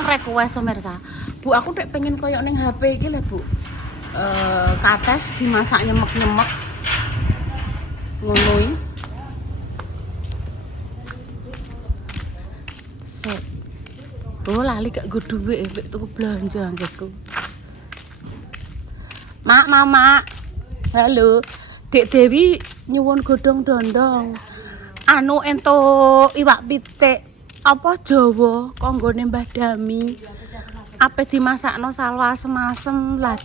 memang request pemirsa. Bu, aku nek pengen koyo ning HP iki lho, Bu. Kates dimasak nyemek-nyemek. Ngono iki. Sik. Oh, lali gak go dhuwit mek tuku blanja anggitku. Mak, Mama. Halo. Dek Dewi nyuwun godhong dondong. Anu entuk iwak pitik apa Jawa konggone Mbah Dami. Ape dimasakno salwa semasem lah.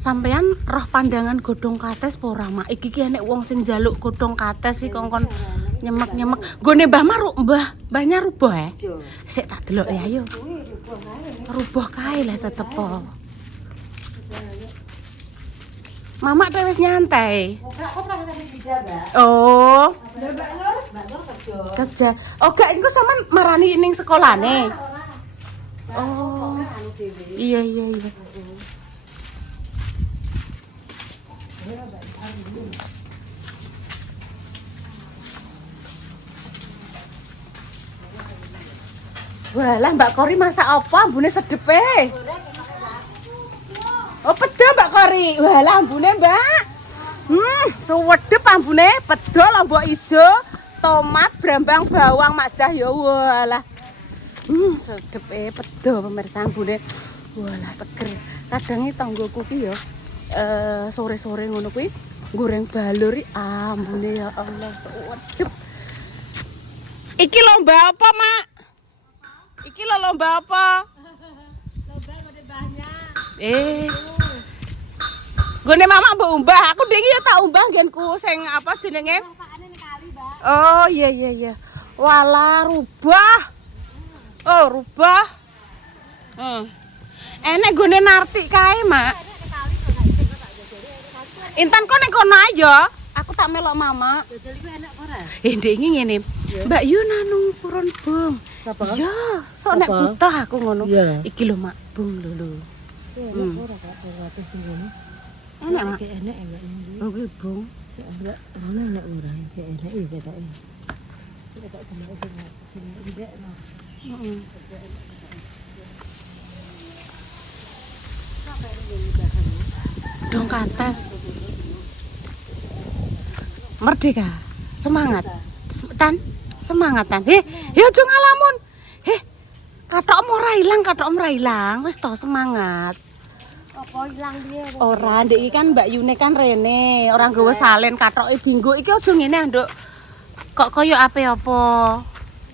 Sampean roh pandangan godhong kates apa ora, Mak? Iki ki enek wong sing njaluk godhong kates iki kongkon nyemek-nyemek. Nggone Mbahnya ruboh ya? Sik tak delok ya ayo. Ruboh kae lah tetep po. Mama wis nyantai. Oh. Kerja. Oh, gak engko sampean marani ning sekolahane. Oh. Iya. Walah Mbak Kori masak apa? Ambune sedepe. Oh, pedo Mbak Kori. Walah ambune, Mbak. Suwedep ambune, pedo lombok ijo, tomat, brambang, bawang, macah ya walah. Sedepe pedo pemirsa ambune. Walah seger. Kadang iki tanggoku ki ya sore-sore ngono kuwi goreng balur ambune ya Allah suwedep. Iki lomba apa, Mak? Iki lomba apa? Lomba ngene mbahnya. Gone Mama mbok umbah, aku ndek iki ya tak umbah nggenku sing apa jenenge? Oh, iya. Walah, rubah. Oh, rubah. Enek gone nartik kae, Mak. Intan kok nek kono aja. Aku tak melok Mama. Jajal iku enak ora? Ndek iki ngene. Mbak Yu nanu purun bung. Iya, sok nek butuh aku ngono. Iki lho Mak, bung lho. Ora kok ora sing ngono. Enak Mak. Enak ya. Oh, kuwi bung. Enggak, ono enak ora. Enak iki ketoke. Tak kemake sing ndekno. Heeh. Dong kates. Merdeka. Semangat. Semangat tan. Ya aja ngalamun. Kathokmu ora ilang. Wis to semangat. Apa ilang piye? Ora, ndek iki kan Mbak Yune kan rene, ora nggawa salen kathoke dienggo. Iki aja ngene, Nduk. Kok koyo ape apa?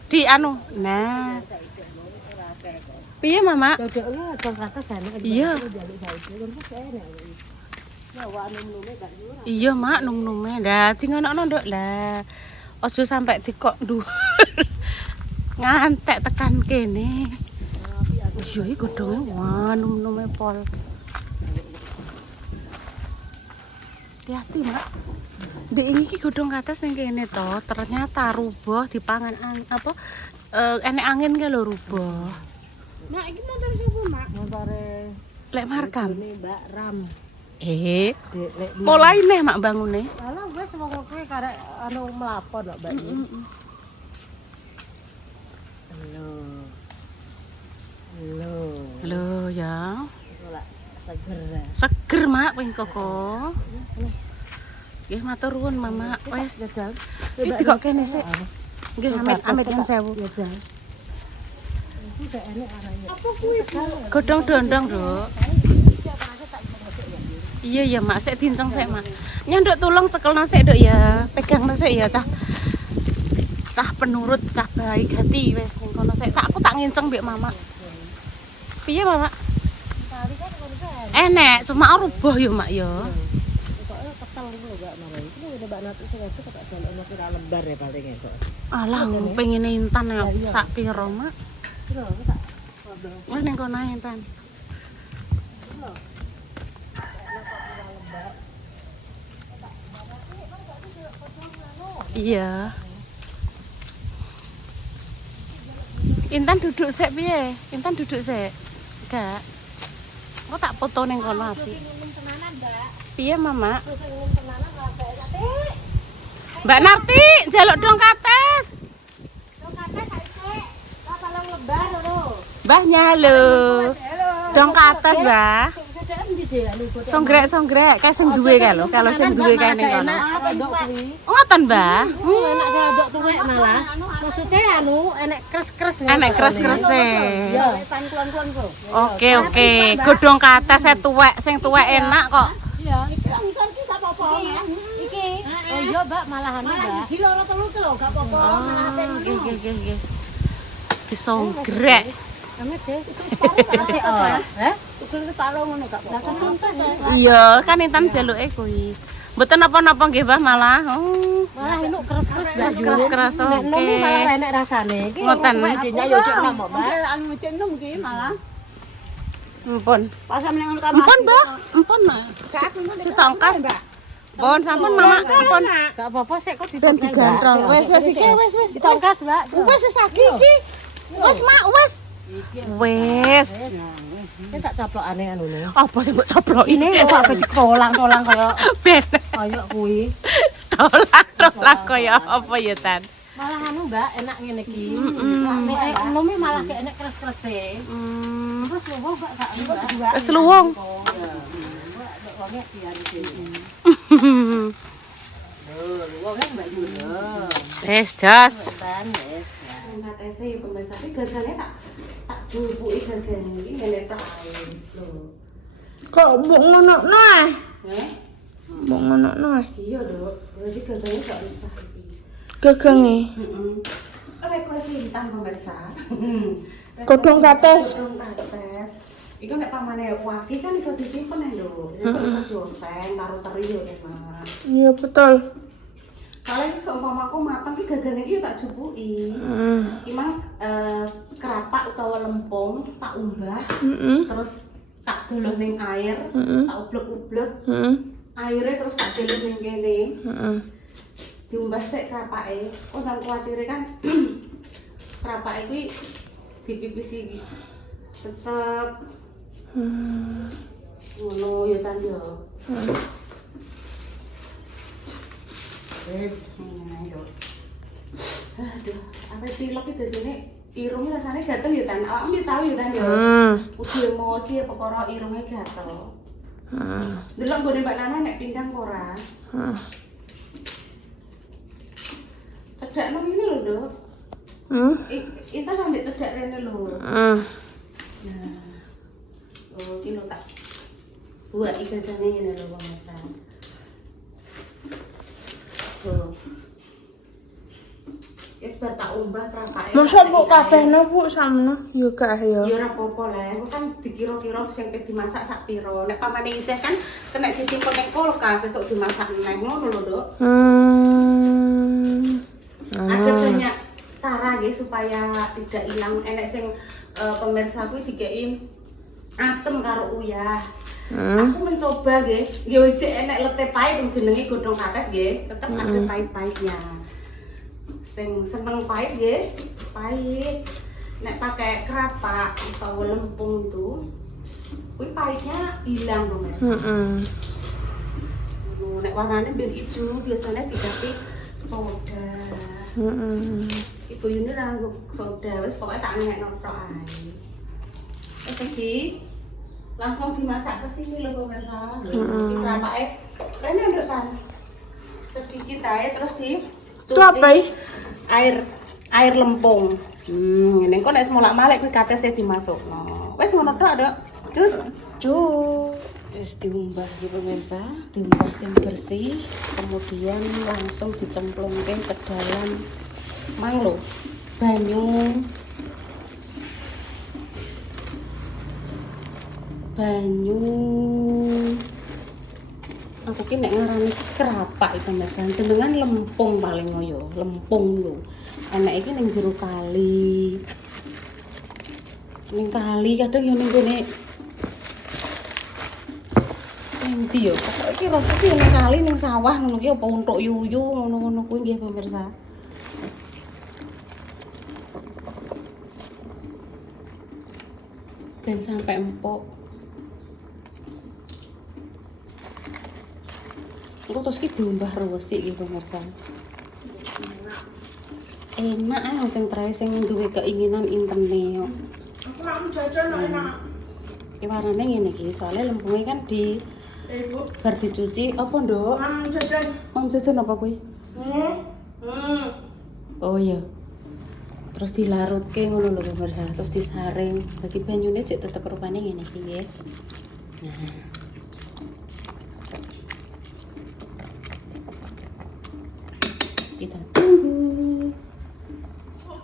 Di anu. Nah. Piye, Mama? Dodoknya kontrakas enak. Iya. Iya, Mak, num-nume. Lah, di ngono Nduk. Lah. Aja sampe dikok dhuwur. Ngantek tekan kene. Iya, iki godhonge wah num-nume pol. Hati-hati, Mak. Ndek iki godhong kates ning kene to, ternyata rubuh dipangan apa enek angin ke lho rubuh. Mak, iki motor sapa, Mak? Motore Lek Markam. Mbak Ram. Mulai neh Mak bangune. Lah wis wong kowe karek anu mlapor lho, Mbak. Halo ya. Seger Mak kowe koko. Nggih matur nuwun Mama. Wes jajal. Iki kok kene sik. Nggih amit yang sewu. Jajal. Iki gak enek arane. Apa kuwi? Godhong dondong, Nduk. Iya Mak, sik dinceng sik Mak. Nyanduk tulung cekelno sik Nduk ya. Pegangno sik ya cah. Cah penurut, cah baik hati wis ning kono sik. Aku tak nginceng mbek Mama. Piye Mama? Enek, cuma rubuh yo Mak yo. Pokoke ketel iki lho Mbak Mara. Iki lho Mbak Nati sing itu tak jalukno kira lembar ya paling kok. Alah, pengine Intan ya sak piro Mak? Piro tak ngobrol. Wis ning kono Intan. Iya. Intan duduk sik piye? Intan duduk sik. Gak. Kok tak foto ning kono api. Piye Mama? Mbak Narti, njaluk dong kates. Dong kates saiki. Lah tolong lembar lho. Mbahnya halo. Dong ke atas, Mbah. Songgrek kayak sing duwe kae lho, kalau sing duwe kae ning kono. Ngoten, Mbah. Enak sendok tuwek malah. Maksudnya enek kres-kres. Enek kres-krese. Ya, tan-klon-klon kok. Oke. Godhong ke atas tuwek, sing tuwek enak kok. Iya, iki ngisor iki gak apa-apa. Iki. Oh iya, Mbak, malahan Mbak. Di loro telu lho, gak apa-apa. Nggih. Disonggrek. Amet deh. Masih apa? Heh? Tukul paro ngono gak apa-apa. Iya, kan intan jaluke kuwi. Mboten napa-napa nggih, Mbah, malah. Oh. Malah ini keras-keras Mbak. Keras-keras oke. Nomi malah enek rasane. Iki Ngoten. adine yo cek nom, Mbak. Anu cek nom ki malah. Empun. Pas sampeyan ngono Empun, Mbah. Empun. Si tongkas. Pun sampun Mama, pun. Gak apa-apa sik kok Ben digantrol. Wes iki wes. Ditongkas, Mbak. Wes sesaki iki. Wes, Mak, wes. Wes. Kan tak coplokane anune. Apa sing mbok coploki? Ini lho sampe tolang-tolang kaya Ben. kaya kuwi. Tolak kaya apa ya, Tan? Malah Mbak, enak ngene iki. Nek nomi malah gak enek kres-krese. Terus luwung Mbak gak Mbak. Wes luwung. Wonge diari dhewe. Luwunge Mbak Yuna. Wes jos. Ban wis. Ngatese ya pemirsa iki gagane tak jupuki gagane iki ngene tok ae. Lho. Kok mbok ngono-ngono ae? Heh? Mbok ngono-ngono ae. Iya, Dok. Berarti gagane gak rusak iki. Gagange. Heeh. Rekor sintan pemirsa. Godhong kates. Godhong kates. Iku nek pamane wagi kan iso disimpen ya, Lho. Iso dioseng karo teri yo enak. Iya betul. Soalnya seumpamaku mateng ki gagane iki tak jupuki. Iki mang kerapak utawa lempung tak umbah. Terus tak dolong ning air, tak ublek-ublek. Aire terus tak delok ning kene. Diumbah sik kerapake. Oh nang kuwatire kan kerapake iki dipipisi cecek. Ngono ya Tan yo. Wes, ngene lho. Aduh, apa pilek iki dadine irunge rasane gatel ya Tan. Awakmu yo tau ya Tan yo. Kudu emosi perkara irunge gatel. Delok nggone Mbak Nana nek pindang ora. Cedakno ngene lho, Dok. Intan sampe cedak rene lho. Nah. Oh, iki lho tak buat gagane ngene lho pemirsa. Tuh. Wis bar tak umbah kerapake. Masa mbok kabehno Bu samno? Ya gak ya. Ya ora apa-apa lah, engko kan dikira-kira sing dimasak sak piro. Nek pamane isih kan kena disimpen ning kulkas sesuk dimasak meneh ngono lho, Dok. Ada banyak cara nggih supaya tidak hilang. Enek sing pemirsa kuwi dikeki asem karo uyah. Aku mencoba nggih, ya ijek enek lete pahit jenenge godhong kates nggih, tetep ada pahit-pahitnya. Sing seneng pahit nggih, pahit. Nek pakai kerapak atau lempung itu, kuwi pahitnya hilang pemirsa. Nek warnanya biar hijau, biasanya dikasih soda. Ibu ini ranggup soda, wis pokoknya tak ngekno tok ae. Wis iki langsung dimasak ke sini lho pemirsa. Iki kerapake rene nduk Tan. Sedikit ae terus dicuci. Itu apa iki? Air lempung. Ngene kok nek semolak-malik kuwi katese dimasukno. Wis ngono tok, Dok. Cus. Wis diumbah iki pemirsa, diumbah sing bersih, kemudian langsung dicemplungke ke dalam mang lho, banyu aku ki nek ngarani kerapak itu pemirsa, jenengan lempung paling ngoyo, lempung lho. Enek iki ning jero kali. Ning kali kadang yo ning gone endi yo, pokoke iki rasa iki ning kali ning sawah ngono ki apa untuk yuyu ngono-ngono kuwi nggih pemirsa. Dan sampai empuk. Engko terus ki diumbah resik iki pemirsa. Enak ae sing trae sing duwe keinginan intene yo. Mak jajan enak. Iki warnane ngene iki, soalnya lempungnya kan di Bu. bar dicuci apa, Nduk? Mak jajan. Mam jajan apa kuwi? Oh iya. Terus dilarutke ngono lho pemirsa, terus disaring. Dadi banyune cek tetep rupane ngene iki nggih. Nah. Kita tunggu.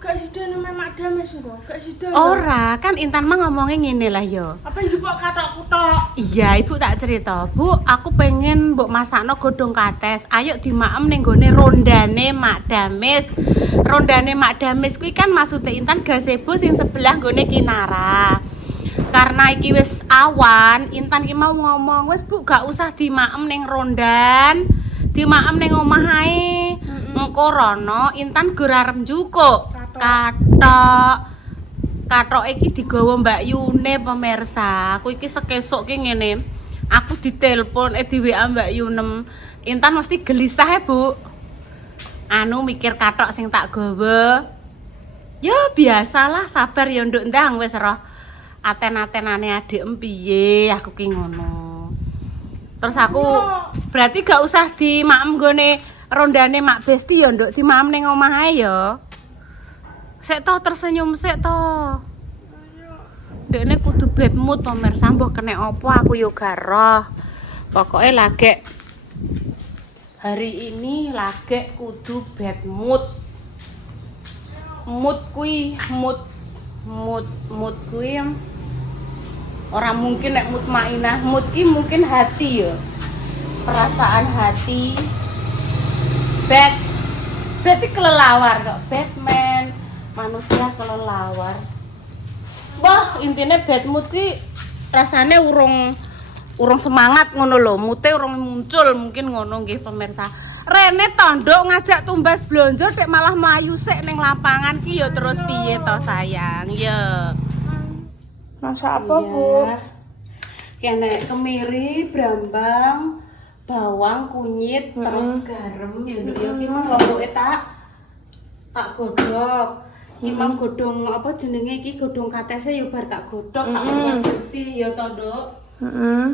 Gak sida nama Mak Dames kok. Gak sida. Ora, kan Intan mah ngomongnya ngene lah yo. Apa njupuk katokku tok? Iya, Ibu tak cerita. Bu, aku pengen mbok masakno godhong kates. Ayo dimaem ning gone rondane Mak Dames. Rondane Mak Dames kuwi kan maksude Intan gazebo sing sebelah gone Kinara. Karena iki wis awan, Intan ki mau ngomong, "Wis Bu, gak usah dimaem ning rondan. Dimaem ning omah ae." Engko rono Intan gur arep njukuk. Kathok iki digawa Mbak Yune pemirsa. Aku iki sekesuk ki ngene. Aku ditelepon di WA Mbak Yunem. Intan mesti gelisah ya, Bu. Anu mikir kathok sing tak gawa. Ya biasalah, sabar ya nduk ndang wis roh. Aten-atenane adhem piye, aku ki ngono. Terus aku berarti gak usah dimaem gone rondane Mak Besti ya nduk, dimaem ning omah ae ya. Sek to tersenyum sek to. Dekne kudu bad mood pemirsa, mbok kena apa aku yo garoh. Pokoke lagi hari ini lagi kudu bad mood. Mood kuwi mood kuwi ora mungkin nek mood mainah. Mood ki mungkin hati ya. Perasaan hati. Bad berarti kelelawar kok, Batman. Manusia kelelawar. Wah, intinya bad mood ki rasane urung semangat ngono lho, mute urung muncul mungkin ngono nggih pemirsa. Rene tondok ngajak tumbas blonjo dek malah mlayu sik ning lapangan ki ya terus piye to sayang ya. Masak apa, Bu? Kene kemiri, brambang, bawang, kunyit, terus garam ya nduk ya ki mah lomboke tak godhog. Iki mang godhong apa jenenge iki godhong katese ya bar tak godhog tak buat bersih ya to, Nduk.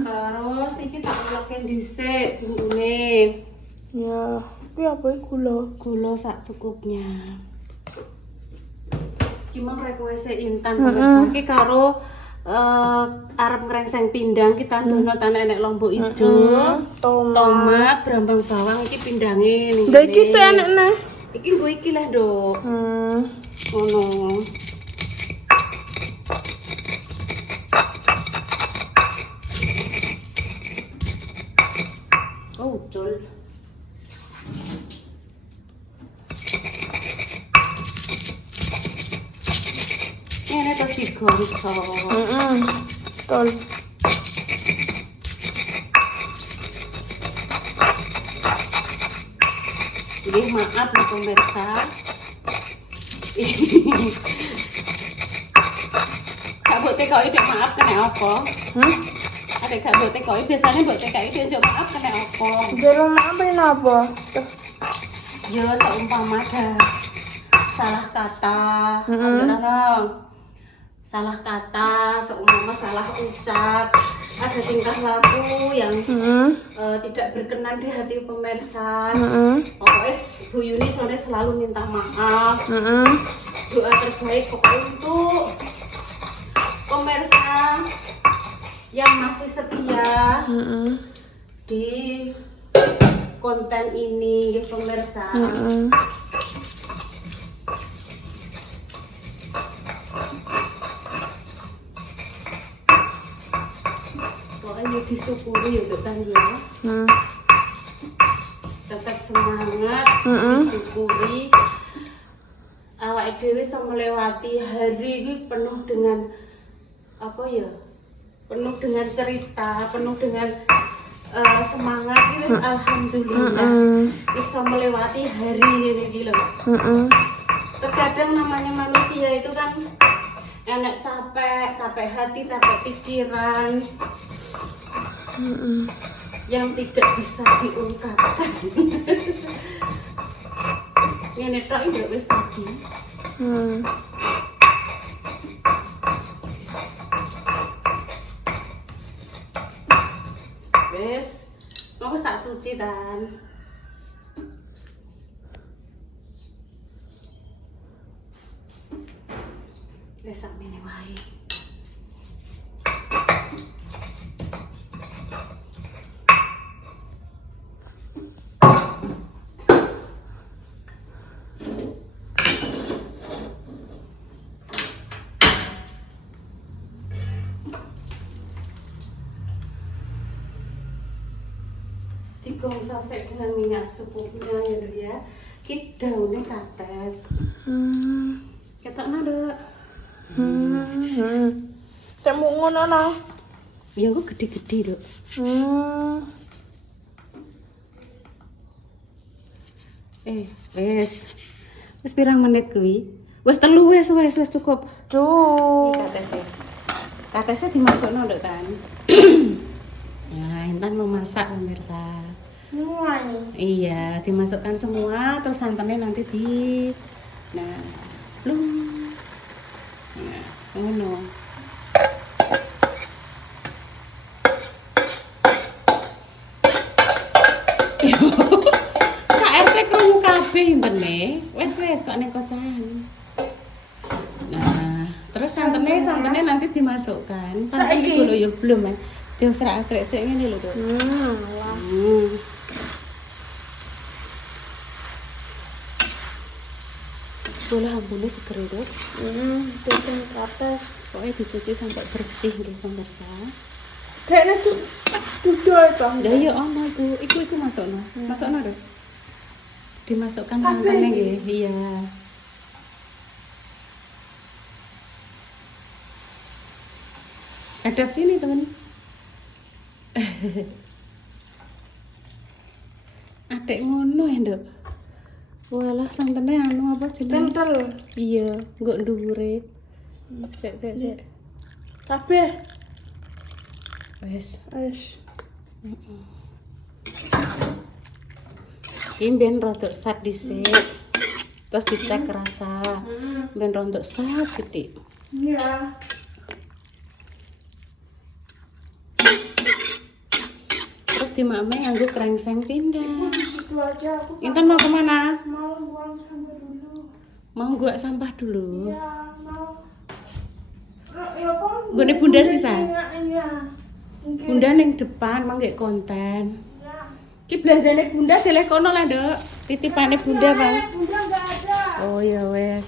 Terus iki tak ulekke dhisik bumbune. Ya, kuwi apa iki gula? Gula sak cukupnya. Iki mang request Intan pemirsa iki karo arep ngrengseng pindang kita ndono tanah enek lombok ijo, tomat, brambang bawang iki pindange ning. Lah iki tuh enek neh. Iki nggo iki lah, Nduk. Ngono. Oh, ucul. Ini terus digosok. Betul. Jadi maaf nih pemirsa. Kak Mbok TKI dek maaf kena apa? Ada Kak Mbok TKI biasanya Mbok TKI dia maaf kena apa? Jero maafin apa? Ya seumpama ada salah kata, salah kata, seumpama salah ucap, ada tingkah laku yang tidak berkenan di hati pemirsa. Pokoknya Bu Yuni selalu minta maaf. Doa terbaik pokoknya untuk pemirsa yang masih setia di konten ini, pemirsa. Pokoknya disyukuri ya Dok Tan ya. Tetap semangat, disyukuri. Awak dhewe iso melewati hari ini penuh dengan apa ya? Penuh dengan cerita, penuh dengan semangat ini alhamdulillah bisa melewati hari ini gitu loh. Terkadang namanya manusia itu kan enak capek hati, capek pikiran yang tidak bisa diungkapkan. Ini tok ndak wis tadi. wis tak cuci tan. Wis sakmene wae. Digongso sik dengan minyak secukupnya ya Dok ya. Ki daunnya kates. Ketokno Dok. Temu ngono no. Ya kok gede-gede Dok. Wes. Wes pirang menit kuwi? Wes 3 wes cukup. Duh. Katesnya. Katesnya dimasukno Dok Tan. Nah, Intan mau masak pemirsa. Semuanya. Iya, dimasukkan semua terus santannya nanti nah, belum. Nah, ngono. KRT krungu kabeh intene. Wes kok ning kocan. Nah, terus santannya nanti dimasukkan. Santan iki lho ya belum ya. Diusrak-usrak sik ngene lho, Dok. Boleh ambune seger, Dok. Bikin kates. Pokoknya dicuci sampai bersih nggih pemirsa. Kayaknya tuh duduk bang. Ya ya ono iku masukno. Masukno, Dok. Dimasukkan santannya nggih. Iya. Hadap sini, teman. Adek ngono ya, Dok. Walah santannya anu apa jenenge? Kental. Iya, nggo dhuwure. Sik. Kabeh. Wes. Iki ben rodok sat dhisik. Terus dicek rasa. Ben rodok sat sithik. Iya. Terus dimame nganggo krengseng pindah. Di situ aja aku. Intan mau kemana? Mau buang sampah dulu. Mau gua sampah dulu. Iya, mau. Ya apa? Gune bunda sisan. Iya. Bunda ning depan mangke konten. Ya. Ki belanjane bunda deleh kono lah, Dok. Titipane bunda, Bang. Bunda enggak ada. Oh ya wes.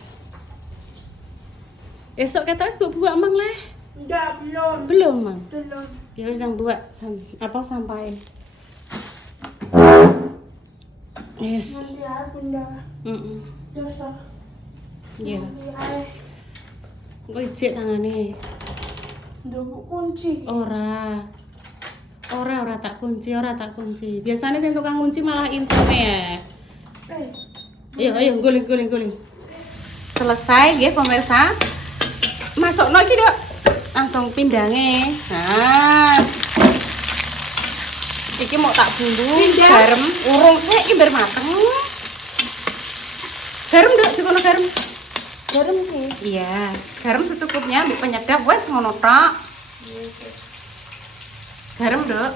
Esok kata wis buat mang leh. Enggak, belum. Belum, Mang. Belum. Ya wis nang buat sampai. Yes. Nanti ya, bunda. Dosa. Iya. Nanti ae. Engko ijik tangane. Nduk kunci. Ora tak kunci. Biasanya sing tukang kunci malah intene ya. Ayo guling. Selesai nggih pemirsa. Masukno iki, Dok. Langsung pindange. Nah. Iki mau tak bumbu garam, urung sik iki bar mateng. Garam, Dok, dikono garam. Garam sih. Iya, garam secukupnya, ambek penyedap wes ngono tok. Garam, Dok.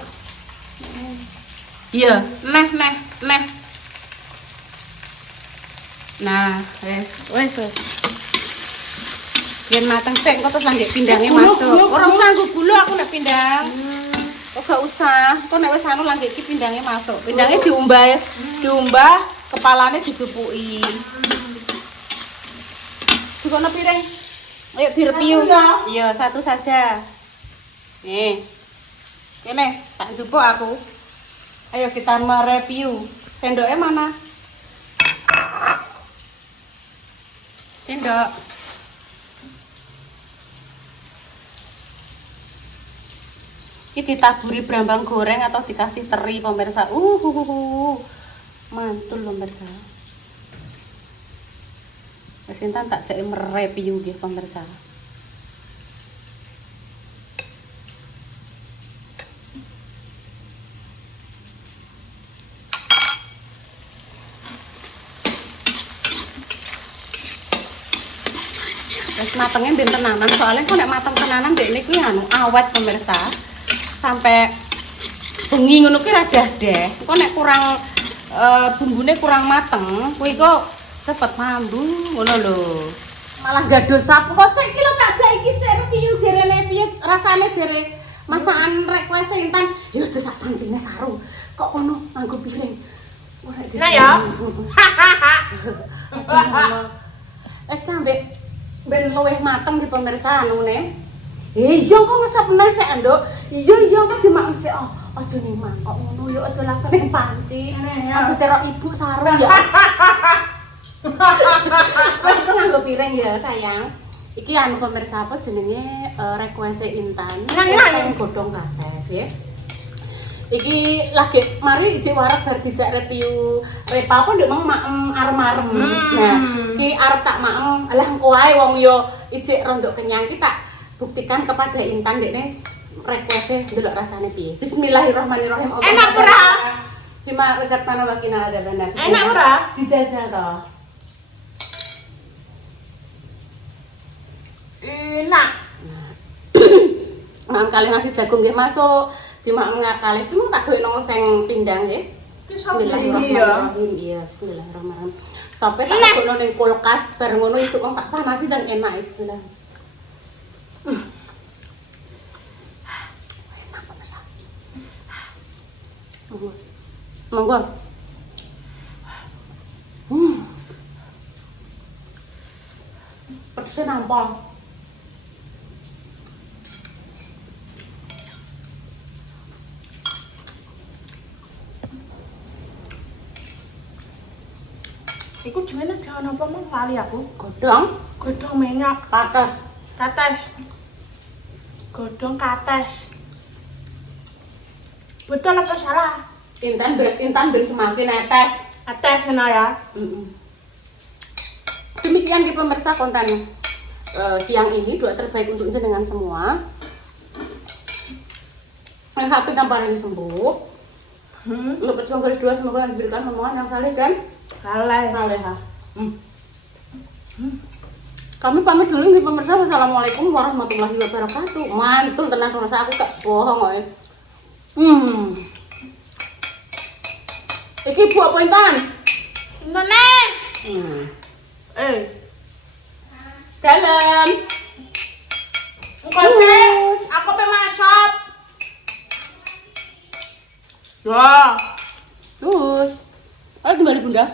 Iya, neh. Nah, wes. Biar mateng sik, engko terus lanjut pindangnya masuk. Ora usah nggo gula aku nek pindang. Kok gak usah. Kok nek wis anu lanjut iki pindangnya masuk. Pindangnya diumbah, kepalanya dijupuki. Dikono piring. Ayo direpiu. Iya, satu saja. Nih. Kene, tak jupuk aku. Ayo kita mereview. Sendoknya mana? Sendok. Ini ditaburi brambang goreng atau dikasih teri pemirsa. Mantul pemirsa. Wis Intan tak jake mereview nggih pemirsa. Wis matenge ben tenanan, soalnya kok nek mateng tenanan dekne kuwi anu awet pemirsa. Sampai bengi ngono ki rada deh. Kok nek kurang bumbune kurang mateng, kuwi kok cepet mambu ngono lho. Malah gaduh sapu kok sik ki lho Kak Jak iki sik piye jerene piye rasane jere masakan request Intan. Ya aja sak pancine saru. Kok kono nganggo piring. Ora dis. Nah ya. Es tambek ben luwih mateng di pemirsa anune. Iya kok ngesap meneh sik, Nduk. Iya kok dimakan sik. Oh, aja ning mangkok ngono yo aja langsung ning panci. Aja terok ibu saru ya. Wes kok nganggo piring ya, sayang. Iki anu pemirsa apa jenenge request Intan. Sing godhong kates ya. Iki lagi mari ijik wareg bar dijak review repa apa ndek mang maem arem-arem. Nah, iki arep tak maem, alah engko ae wong yo ijik rondok kenyang ki tak buktikan kepada Intan dekne request ndelok rasane piye. Bismillahirrahmanirrahim. Enak ora? Lima resep tanah wakina ada benar. Enak ora? Dijajal to. Enak. Mam kali nasi jagung nggih masuk. Dimakan ngakali, itu tak goyek nongol sing pindang ya. Bismillahirrahmanirrahim. Iya, bismillahirrahmanirrahim. Sampai tak gono ning kulkas bareng ngono isuk wong tak panasi dan enak bismillah. Enak pemirsa. Monggo. Pedesnya nampol. Iku jenenge jangan apa mang lali aku. Godhong, Godhong menyok, kates. kates. Godhong kates. Betul apa salah? Intan beri semakin netes. Ates sana ya. Demikian di pemirsa konten siang ini, doa terbaik untuk jenengan semua. Yang satu tambah lagi sembuh. Untuk pejuang garis 2 semoga yang diberikan omongan yang saleh dan saleha. Kami pamit dulu nih pemirsa. Wassalamualaikum warahmatullahi wabarakatuh. Mantul tenang pemirsa, aku tak bohong kok. Iki Bu apa Intan? Nenek. Dalam. Engko sih, aku pe masak. Terus. Ayo kembali Bunda.